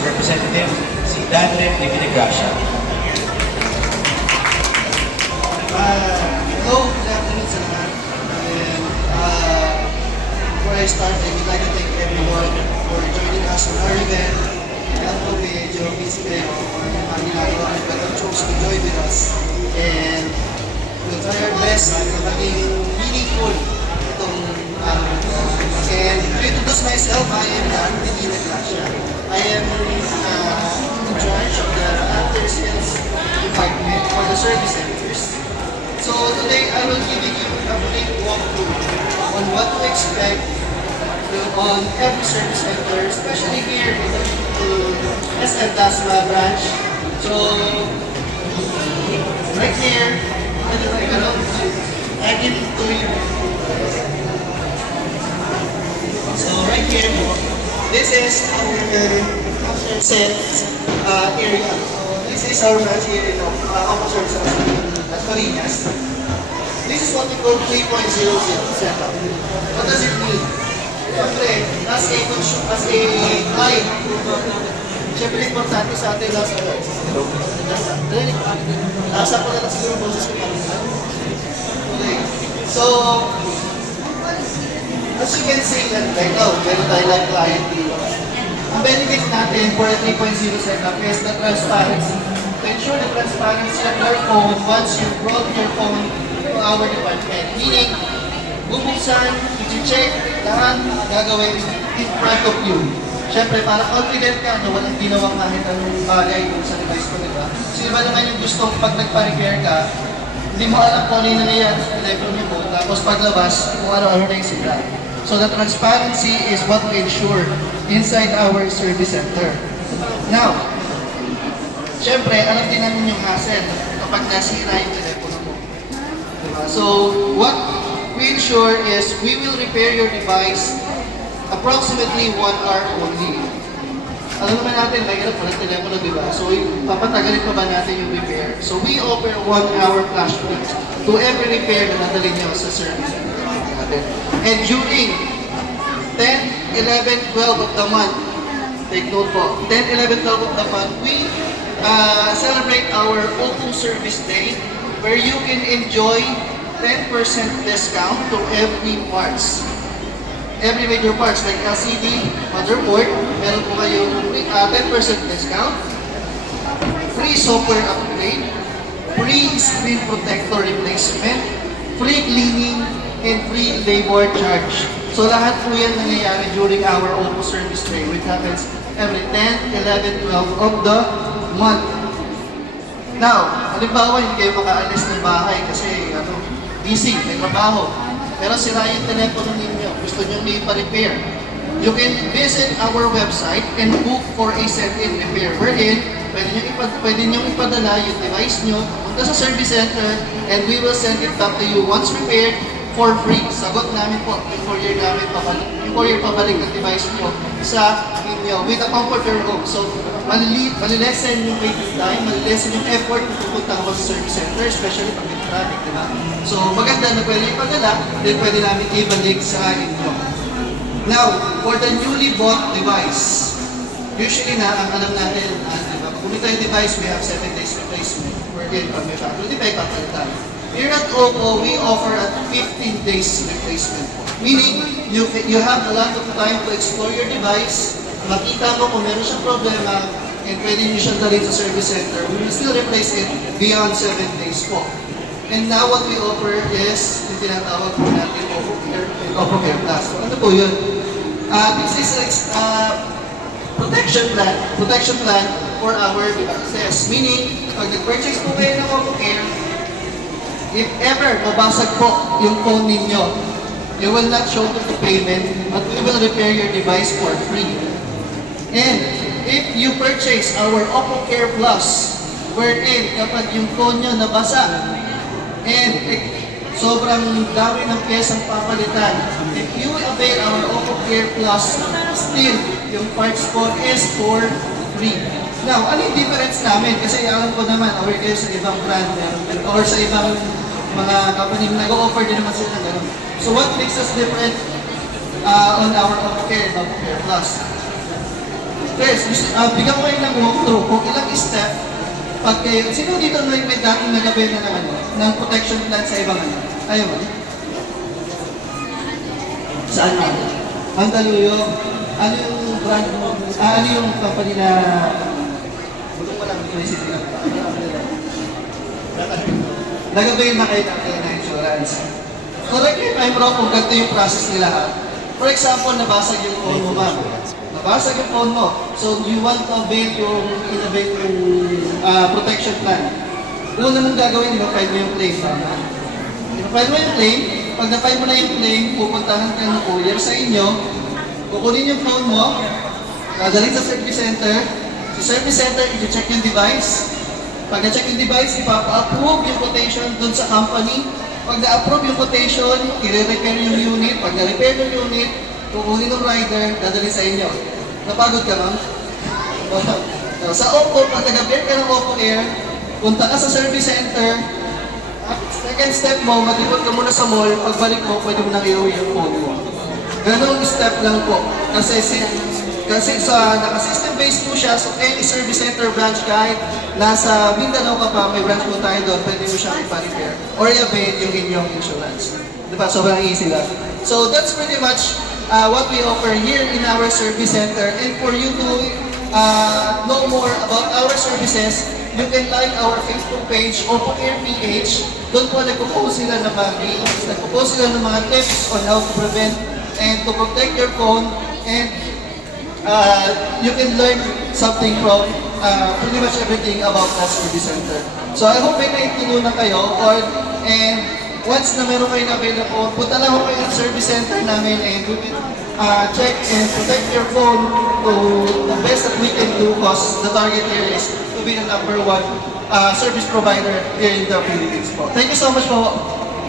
Representative, si Danley Divinagracia. Hello, good afternoon sa lahat. And before I start, I would like to thank everyone for joining us on our event. Alam ko medyo busy kayo or yung mga ginagawa kayo, but you chose to join with us. And we'll try our best na maging meaningful itong araw. And to introduce myself, I am Dan Divinagracia. I am in charge of the after sales department for the service centers. So today I will give you a brief walkthrough on what to expect on every service center, especially here in the SM Dasma branch. So right here, I give it to you. So right here, this is our sales area. So this is our branch here in Officer Las Marinas. This is what we call 3.00 setup. What does it mean? Siyempre, as a client, siyempre importante sa atin last nasa ko na lang siguro boses ko kanina. Okay. So, as you can see right now, meron tayo like client dito. Ang benefit natin for a 3.0 setup is the transparency. To ensure the transparency of your phone once you brought your phone to our department. Meaning, bubuksan, i-check, lahat gagawin in front of you. Siyempre, para confident ka na walang ginawang kahit anong bagay sa device ko, diba? So, iba naman yung gustong pag nagpa-repair ka, hindi mo alam kung ano yung nangyayari sa telephone mo, tapos paglabas, kung ano-ano na yung sila. So, the transparency is what we ensure inside our service center. Now, siyempre, alam din namin yung hassle kapag nasira yung telepono mo. Diba? So, what we ensure is we will repair your device approximately 1 hour only. Alam naman natin, mahirap pa ng telepono, diba? So, papatagalin pa ba natin yung repair? So, we offer 1 hour flash fees to every repair na nadali nyo sa service natin. And during 10, 11, 12 of the month, take note po, 10, 11, 12 of the month, we celebrate our Oppo Service Day where you can enjoy 10% discount to every parts. Every major parts like LCD, motherboard, meron po kayong 10% discount, free software upgrade, free screen protector replacement, free cleaning, and free labor charge. So lahat po yan nangyayari during our Oppo Service Day, which happens every 10, 11, 12 of the month. Now, halimbawa hindi kayo makaalis ng bahay kasi busy, may trabaho. Pero sira yung telepono ninyo, gusto nyo i-repair. You can visit our website and book for a set-in repair. Wherein, pwede nyo ipadala yung device nyo punta sa service center and we will send it back to you once repaired for free. Sagot namin po yung courier namin yung courier pabalik ng device nyo sa inyo with a comforter home. So, malilesen yung waiting time, malilesen yung effort na pupunta ko sa service center, especially pag may traffic, diba? So, maganda na pwede ipadala, then pwede namin ibalik sa inyo. Now, for the newly bought device, usually na, ang alam natin, diba? Pag kumita yung device, we have 7 days replacement. Wherein, pag may factory defect, papalitan. Here at Oppo, we offer a 15 days replacement. Meaning, you have a lot of time to explore your device, makita mo kung meron siyang problema, and pwede nyo siyang dalhin sa service center. We will still replace it beyond 7 days po. And now what we offer is yung tinatawag po natin Oppo Care Plus. So, ano po yun? This is protection plan for our devices. Meaning, pag nag-purchase po kayo ng Oppo Care, if ever mabasag po yung phone ninyo, you will not show to the payment, but we will repair your device for free. And if you purchase our Oppo Care Plus, wherein kapag yung phone nyo nabasa, and sobrang dami ng pyesang papalitan, if you avail our Oppo Care Plus, still, yung parts po is for free. Now, ano yung difference namin? Kasi alam ko naman, aware kayo sa ibang brand, or sa ibang mga company na nag-offer din naman sila ng gano'n. So what makes us different on our Oppo Care Plus? First, bigyan ko kayo ng walkthrough kung ilang step pag kayo, sino dito may dating nagabenta ng ng protection plan sa ibang Ayaw mo? Saan mo? Mandaluyong. Ano yung brand mo? Ano yung company na... Bulong mo lang, may isipin lang. Nagabayin na kayo ng insurance. Correct me if I'm wrong kung ganito yung process nila ha. For example, nabasag yung phone mo ma'am. Nabasag yung phone mo. So you want to avail yung protection plan. Una mong gagawin, i-file mo yung claim. Tama? I-file mo yung claim. Pag na-file mo na yung claim, pupuntahan ka ng courier sa inyo. Kukunin yung phone mo. Dadalhin sa service center. Sa service center, i-check yung device. Pag na-check yung device, ipapa-approve yung quotation dun sa company. Pag na-approve yung quotation, i-repair yung unit. Pag na-repair yung unit, kukunin ng rider, dadalhin sa inyo. Napagod ka, ma'am? Sa Oppo, pag nag-appear ka ng Oppo Air, punta ka sa service center. Second step mo, mag-ikot ka muna sa mall. Pagbalik mo, pwede mo nang i-uwi yung phone mo. Ganong step lang po. Kasi sa naka-system based po siya, so any service center branch kahit nasa Mindanao ka pa, may branch po tayo doon, pwede mo siyang ipa-repair or i-avail yung inyong insurance. Diba? Sobrang easy lang. So that's pretty much what we offer here in our service center. And for you to know more about our services, you can like our Facebook page, Oppo Air PH. Doon po nagpo-post sila ng mga games, nagpo-post sila ng mga tips on how to prevent and to protect your phone. And you can learn something from pretty much everything about that service center. So I hope may naitulungan kayo and once na meron kayo na available, punta lang ako kayo sa service center namin and we will check and protect your phone to the best that we can do because the target here is to be the #1 service provider here in the Philippines po. Thank you so much po.